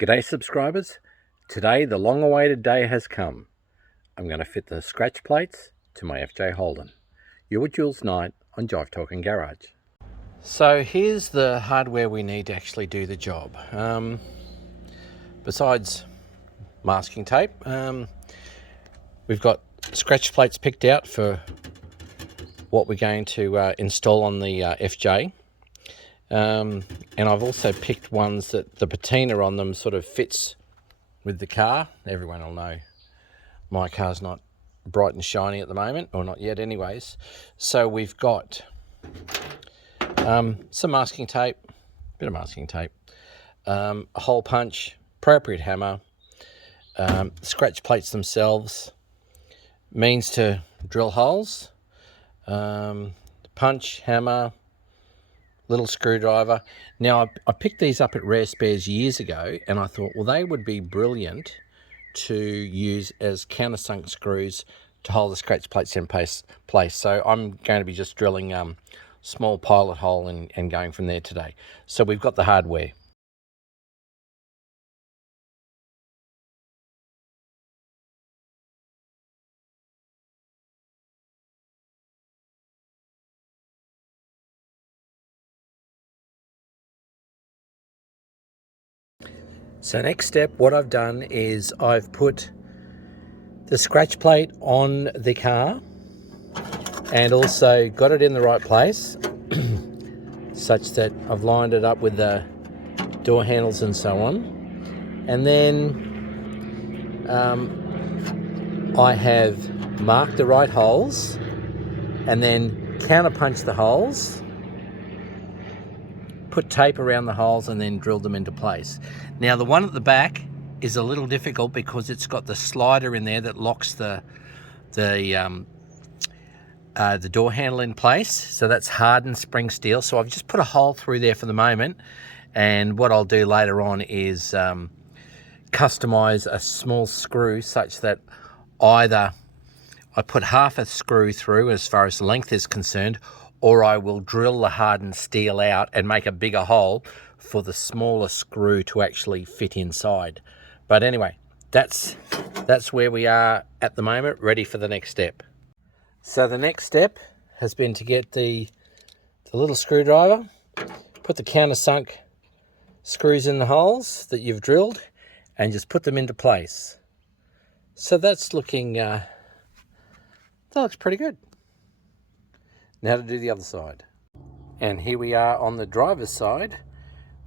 G'day subscribers, today the long awaited day has come. I'm going to fit the scratch plates to my FJ Holden. You're with Jules Knight on Jive Talking Garage. So here's the hardware we need to actually do the job. Besides masking tape, we've got scratch plates picked out for what we're going to install on the FJ. And I've also picked ones that the patina on them sort of fits with the car. Everyone will know my car's not bright and shiny at the moment, or not yet anyways. So we've got some masking tape, bit of masking tape, a hole punch, appropriate hammer, scratch plates themselves, means to drill holes, punch, hammer, little screwdriver. Now, I picked these up at Rare Spares years ago, and I thought, well, they would be brilliant to use as countersunk screws to hold the scratch plates in place. So I'm going to be just drilling small pilot hole and going from there today. So we've got the hardware. So next step, what I've done is I've put the scratch plate on the car and also got it in the right place such that I've lined it up with the door handles and so on. And then I have marked the right holes and then counterpunched the holes, put tape around the holes and then drilled them into place. Now the one at the back is a little difficult because it's got the slider in there that locks the door handle in place. So that's hardened spring steel. So I've just put a hole through there for the moment. And what I'll do later on is customize a small screw such that either I put half a screw through as far as length is concerned, or I will drill the hardened steel out and make a bigger hole for the smaller screw to actually fit inside. But anyway, that's where we are at the moment, ready for the next step. So the next step has been to get the little screwdriver, put the countersunk screws in the holes that you've drilled, and just put them into place. So that's looking, that looks pretty good. Now to do the other side. And here we are on the driver's side.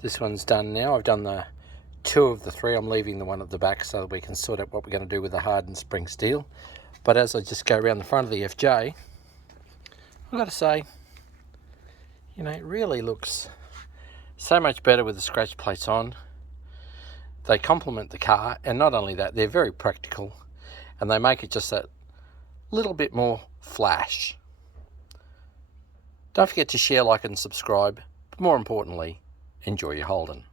This one's done now. I've done the 2 of the 3. I'm leaving the one at the back so that we can sort out what we're going to do with the hardened spring steel. But as I just go around the front of the FJ, I've got to say, you know, it really looks so much better with the scratch plates on. They complement the car, and not only that, they're very practical, and they make it just that little bit more flash. Don't forget to share, like and subscribe, but more importantly, enjoy your Holden.